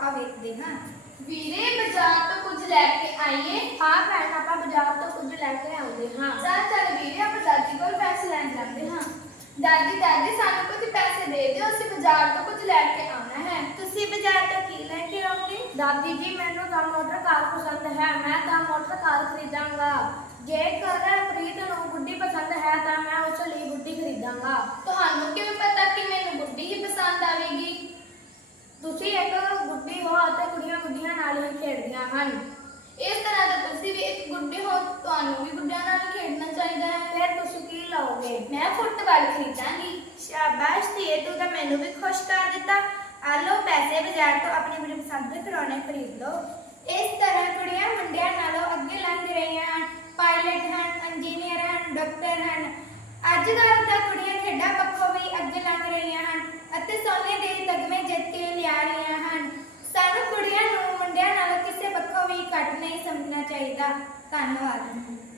ਖਰੀਦਦੇ ਹਾਂ। ਵੀਰੇ ਬਾਜ਼ਾਰ ਤੋਂ ਕੁਝ ਲੈ ਕੇ ਆਈਏ। ਹਾਂ ਭੈਣ ਆਪਾਂ ਬਾਜ਼ਾਰ ਤੋਂ ਕੁਝ ਲੈ ਕੇ ਆਉਂਦੇ ਹਾਂ। ਚੱਲ ਚੱਲ ਵੀਰੇ ਆਪਾਂ ਦਾਦੀ ਕੋਲ ਪੈਸੇ ਲੈਣ ਜਾਂਦੇ ਹਾਂ। ਦਾਦੀ ਦਾਦੀ ਸਾਨੂੰ ਕੁਝ ਪੈਸੇ ਦੇ ਦਿਓ ਅਸੀਂ ਬਾਜ਼ਾਰ ਤੋਂ ਕੁਝ ਲੈ ਕੇ ਆਉਣਾ ਹੈ। ਤੁਸੀਂ ਬਾਜ਼ਾਰ ਤੋਂ ਕੀ ਲੈ ਕੇ ਆਉਂਗੇ ਦਾਦੀ ਜੀ ਮੈਨੂੰ ਤਾਂ ਮੋਟਰ ਕਾਰ ਪਸੰਦ ਹੈ ਮੈਂ ਤਾਂ ਮੋਟਰ ਕਾਰ ਖਰੀਦਾਂਗਾ ਜੇਕਰ ਪ੍ਰੀਤ ਨੂੰ ਗੁੱਡੀ ਪਸੰਦ ਹੈ ਤਾਂ ਮੈਂ ਉਸ ਲਈ ਗੁੱਡੀ ਖਰੀਦਾਂਗਾ ਤੁਹਾਨੂੰ ਕਿਵੇਂ ਪਤਾ ਕਿ ਮੈਨੂੰ ਗੁੱਡੀ ਹੀ ਪਸੰਦ ਆਵੇਗੀ ਤੁਸੀਂ ਇੱਕ ਗੁੱਡੀ ਹੋ ਅਤੇ ਕੁੜੀਆਂ ਗੁੱਡੀਆਂ ਨਾਲ ਹੀ ਖੇਡਦੀਆਂ ਹਨ ਇਸ ਤਰ੍ਹਾਂ ਦਾ ਤੁਸੀਂ ਵੀ ਇੱਕ ਗੁੱਡੀ ਹੋ ਤੁਹਾਨੂੰ ਵੀ ਗੁੱਡਿਆਂ ਨਾਲ ਖੇਡਣਾ ਚਾਹੀਦਾ ਹੈ। ਫਿਰ ਤੁਸੀਂ ਕੀ ਲਓਗੇ? ਮੈਂ ਫੁੱਟਬਾਲ ਖਰੀਦਾਂਗੀ ਸ਼ਾਬਾਸ਼ ਧੀਏ ਤੂੰ ਤਾਂ ਮੈਨੂੰ ਵੀ ਖੁਸ਼ ਕਰ ਦਿੱਤਾ। ਆ ਲਓ ਪੈਸੇ ਬਾਜ਼ਾਰ ਤੋਂ ਆਪਣੀ ਆਪਣੀ ਪਸੰਦ ਦੇ ਖਿਡੌਣੇ ਖਰੀਦ ਲਓ। ਇਸ ਤਰ੍ਹਾਂ ਕੁੜੀਆਂ ਮੁੰਡਿਆਂ ਨਾਲੋਂ ਅੱਗੇ ਲੰਘ ਰਹੀਆਂ ਹਨ ਪਾਇਲਟ ਹਨ ਇੰਜੀਨੀਅਰ ਹਨ ਡਾਕਟਰ ਹਨ ਅੱਜ ਕੱਲ੍ਹ ਤਾਂ ਕੁੜੀਆਂ ਖੇਡਾਂ ਪੱਖੋਂ ਵੀ ਅੱਗੇ ਲੰਘ ਰਹੀਆਂ ਹਨ ਅਤੇ ਸੋਨੇ ਦੇ ਤਗਮੇ ਜਿੱਤ ਕੇ ਲਿਆ ਰਹੀਆਂ ਹਨ ਸਾਨੂੰ ਕੁੜੀਆਂ ਨੂੰ